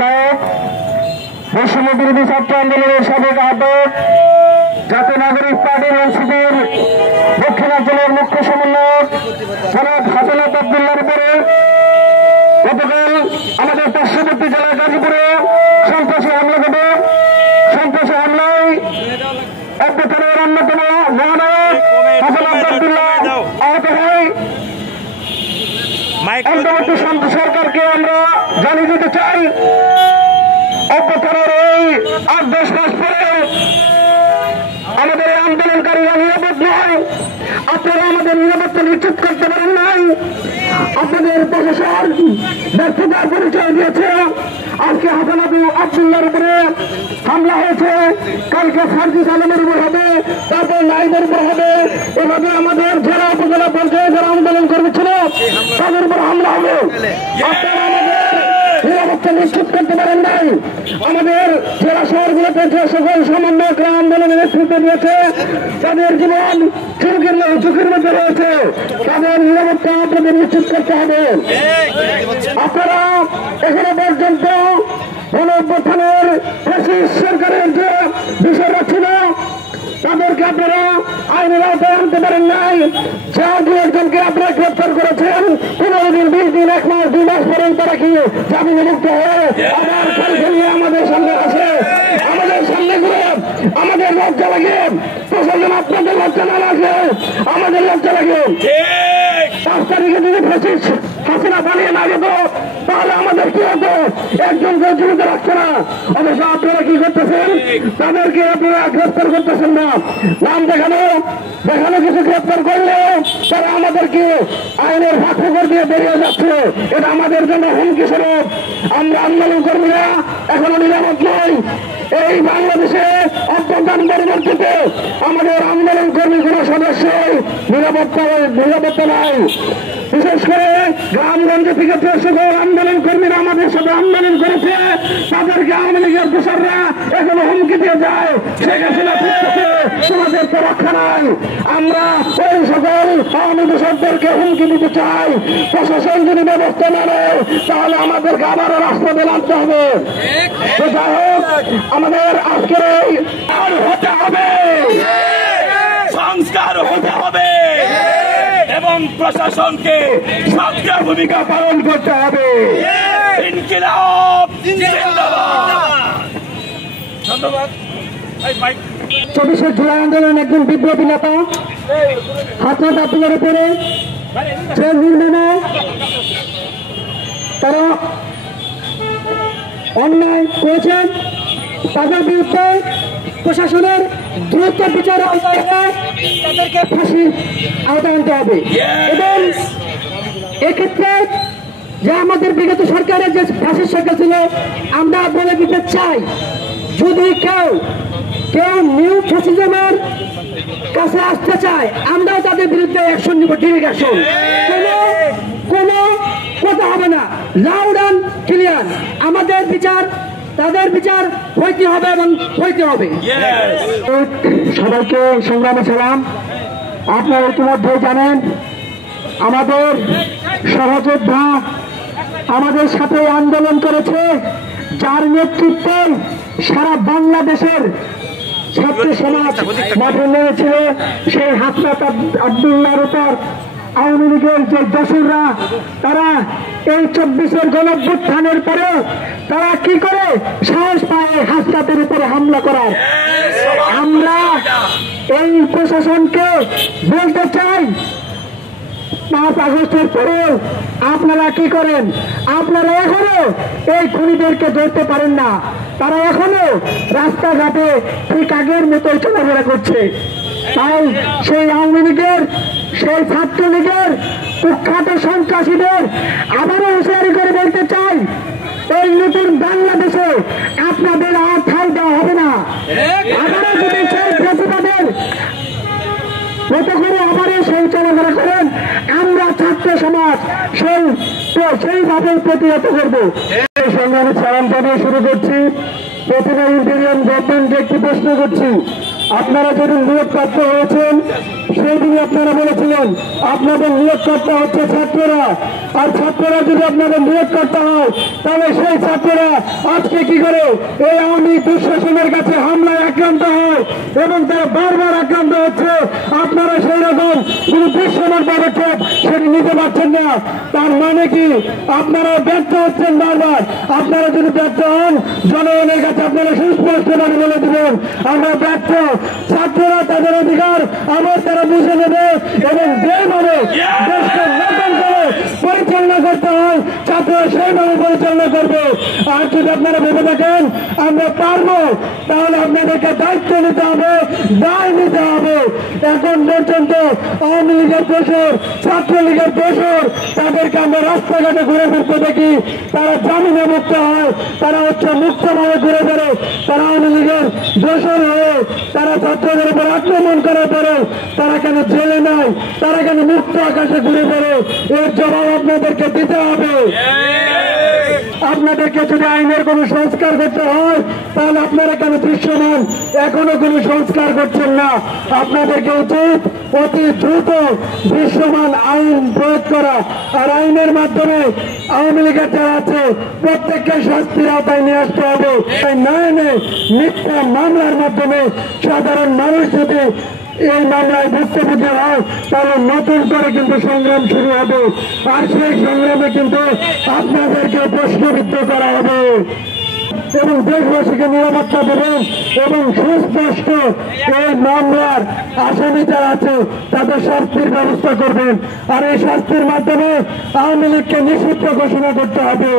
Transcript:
নায়ক, বৈষম্য বিরোধী ছাত্র আন্দোলনের সাবেক আহ্বায়ক, জাতীয় নাগরিক পার্টি এনসিপির দক্ষিণাঞ্চলের মুখ্য সমন্বয়ক জনাব হাসানাত আব্দুল্লাহর উপরে গতকাল আমাদের পার্শ্ববর্তী জেলা গাজীপুরে সন্ত্রাসী হামলা ঘটে। সন্ত্রাসী হামলায় অভ্যুত্থানের অন্যতম মহানায়ক হাসানাত আব্দুল্লাহ আহত হয়। অন্তর্বর্তী সরকারকে আমরা জানিয়ে দিতে চাই, অভ্যুত্থানের এই ৮-১০ মাস পরে আমাদের আন্দোলনকারীরা নিরাপদ নয়। আপনারা আমাদের নিরাপত্তা নিশ্চিত করতে পারেন নাই। আপনাদের প্রশাসন ব্যর্থতার পরিচয় দিয়েছে। আজকে হাসানাত আব্দুল্লাহর উপরে হামলা হয়েছে, কালকে সার্জিস আলমের উপর হবে, তারপর নাইদের উপর হবে। এভাবে আমাদের জেলা উপজেলা পর্যায়ে যারা আন্দোলন করেছিল তাদের উপর হামলা হবে। আপনারা আমাদের নিরাপত্তা নিশ্চিত করতে পারেন নাই। আমাদের জেলা শহরগুলোতে যে সকল সমন্বয়করা আন্দোলনের নেতৃত্ব দিয়েছে তাদের জীবন ঝুঁকির মধ্যে রয়েছে, তাদের নিরাপত্তা আপনাদের নিশ্চিত করতে হবে। আপনারা এখনো পর্যন্ত গণঅভ্যুত্থানের ফ্যাসিস্ট সরকারের যে বিষয়টা ছিল তাদেরকে আপনারা আইনের আওতায় আনতে পারেন নাই। যা দু একজনকে আপনারা গ্রেপ্তার করেছেন 15 দিন, 20 দিন, 1 মাস, 2 মাস পরে তারা কি জামিনমুক্ত হয়ে আবার কালকে নিয়ে আমাদের সামনে আসে। আমাদের সামনে ঘুরে আমাদের লজ্জা লাগে। প্রশাসন আপনাদের লজ্জা না লাগলে আমাদের লজ্জা লাগে। 5 তারিখে যদি ফ্যাসিস্ট হাসিনা বানিয়ে না যেত তাহলে আমাদের কি হতো? একজনকে জীবিত রাখছে না, অবশ্য আপনারা কি করতেছেন? তাদেরকে আপনারা গ্রেপ্তার করতেছেন না। নাম দেখানো কিছু গ্রেপ্তার করলে তারা আমাদেরকে আইনের ফাঁকফোকর দিয়ে বেরিয়ে যাচ্ছে। এটা আমাদের জন্য হুমকি স্বরূপ। আমরা আন্দোলন কর্মীরা এখনো নিরাপদ নই। এই বাংলাদেশে অভ্যুত্থান পরবর্তীতে আমাদের আন্দোলন কর্মী কোন সদস্যই নিরাপত্তা নাই। বিশেষ করে গ্রামগঞ্জ থেকে যে সকল আন্দোলন কর্মীরা আমাদের সাথে আন্দোলন করেছে তাদেরকে আওয়ামী লীগের দোসররা এখনো হুমকি দিয়ে যায়, শেখ হাসিনা ফিরতেছে, তোমাদের তো রক্ষা নাই। আমরা ওই সকল আওয়ামী দোসরদেরকে হুমকি দিতে চাই। প্রশাসন যদি ব্যবস্থা না নেয় তাহলে আমাদেরকে আবারও রাজপথে নামতে হবে। যাই হোক, আমাদের আজকের এই হতে হবে, সংস্কার হতে হবে এবং প্রশাসনকে সক্রিয় ভূমিকা পালন করতে হবে। ইনকিলাব জিন্দাবাদ। ধন্যবাদ। 24শে জুলাই আন্দোলন একজন বিপ্লবী নেতা হাসানাত আব্দুল্লাহর উপরে যে নির্মমে তারা অন্যায় করেছেন তাদের বিরুদ্ধে প্রশাসনের দ্রুত বিচার আওতায় তাদেরকে ফাঁসির আওতায় আনতে হবে। এবং এক্ষেত্রে যে আমাদের বিগত সরকারের যে ফাঁসির সরকার ছিল, আমরা বলে দিতে চাই, যদি কেউ নিউ ফ্যাসিজমের কাছে আসতে চায় আমরাও তাদের বিরুদ্ধে অ্যাকশন নিব, ডিরেক্ট অ্যাকশন। কোনো কথা হবে না, লাউড অ্যান্ড ক্লিয়ার। আমাদের বিচার তাদের বিচার হইতে হবে এবং হইতে হবে। সবাইকে সংগ্রামে সালাম। আপনারা ইতিমধ্যে জানেন আমাদের সহযোদ্ধা আমাদের সাথে আন্দোলন করেছে, যার নেতৃত্বে সারা বাংলাদেশের ছাত্র সমাজ মাঠে নেমেছিল। সেই হাসনাত আব্দুল্লাহর উপর আওয়ামী লীগের যে দোসররা তারা এই 24-এর গণঅভ্যুত্থানের পরে তারা কি করে সাহস পায় হাসনাতের উপরে হামলা করার। আমরা এই প্রশাসনকে বলতে চাই, 5 আগস্টের পরে আপনারা কি করেন? আপনারা এখনো এই খুনিদেরকে ধরতে পারেন না। তারা এখনো রাস্তাঘাটে ঠিক আগের মতোই চলাফেরা করছে। তাই সেই আওয়ামী লীগের, সেই ছাত্রলীগের কুখ্যাত সন্ত্রাসীদের আবারও হুঁশিয়ারি করে বলতে চাই, এই নতুন বাংলাদেশে আপনাদের আর ঠাঁই দেওয়া হবে না। আবারও যদি সেই প্রতিবাদের মতো করে আবারও সেই চলাফেরা করেন, আমরা ছাত্র সমাজ সেইভাবে প্রতিহত করবো। এই সংগ্রামে সালাম জানিয়ে শুরু করছি। প্রথমে ইন্ডিয়ান গভর্নমেন্টকে একটি প্রশ্ন করছি, আপনারা যেদিন নিয়োগপ্রাপ্ত হয়েছেন সেই দিনই আপনারা বলেছিলেন আপনাদের নিয়োগকর্তা হচ্ছে ছাত্ররা, আর ছাত্ররা যদি আপনাদের নিয়োগকর্তা হয় তাহলে সেই ছাত্ররা আজকে কি করে এই আওয়ামী দুঃশাসনের কাছে হামলায় আক্রান্ত হয় এবং তারা বারবার আক্রান্ত হচ্ছে। আপনারা সেই রকম কোন দৃশ্যমান পদক্ষেপ সেটি নিতে পারছেন না। তার মানে কি আপনারা ব্যর্থ হচ্ছেন বারবার। আপনারা যদি ব্যর্থ হন জনগণের কাছে আপনারা সুস্পষ্টভাবে বলে দিবেন আমরা ব্যর্থ। ছাত্ররা তাদের অধিকার আবার তারা বুঝে নেবে এবং যেভাবে দেশকে নতুন করে পরিচালনা করতে হয় ছাত্ররা সেইভাবে পরিচালনা করবে। আর যদি আপনারা ভেবে থাকেন আমরা পারবো তাহলে আপনাদেরকে দায়িত্ব নিতে হবে, দায় নিতে হবে। এখন পর্যন্ত আওয়ামী লীগের দোষর, ছাত্রলীগের দোষর তাদেরকে আমরা রাস্তাঘাটে ঘুরে ফিরতে দেখি, তারা জামিনে মুক্ত হয়, তারা হচ্ছে মুক্তভাবে ঘুরে বেড়ে, তারা আওয়ামী লীগের দোষর হয়ে তারা ছাত্রদের উপর আক্রমণ করার পরে তারা কেন জেলে নাই, তারা কেন মুক্ত আকাশে ঘুরে বেড়ে, এর জবাব আপনাদেরকে দিতে হবে। আপনাদেরকে যদি আইনের কোন সংস্কার করতে হয় তাহলে আপনারা কেন দৃশ্যমান এখনো কোন সংস্কার করছেন না? আপনাদেরকে উচিত অতি দ্রুত দৃশ্যমান আইন প্রয়োগ করা, আর আইনের মাধ্যমে আওয়ামী লীগের যারা আছে প্রত্যেককে শাস্তির আওতায় নিয়ে আসতে হবে। তাই না এনে মিথ্যা মামলার মাধ্যমে সাধারণ মানুষ যদি এই মামলায় ভুক্তভোগী হয় তাহলে নতুন করে কিন্তু সংগ্রাম শুরু হবে, আর সেই সংগ্রামে কিন্তু আপনাদেরকে প্রশ্নবিদ্ধ করা হবে এবং দেশবাসীকে নিরাপত্তা দেবেন এবং সুস্পষ্ট এই মামলার আসামি যারা আছে তাদের শাস্তির ব্যবস্থা করবেন। আর এই শাস্তির মাধ্যমে আওয়ামী লীগকে নিষিদ্ধ ঘোষণা করতে হবে।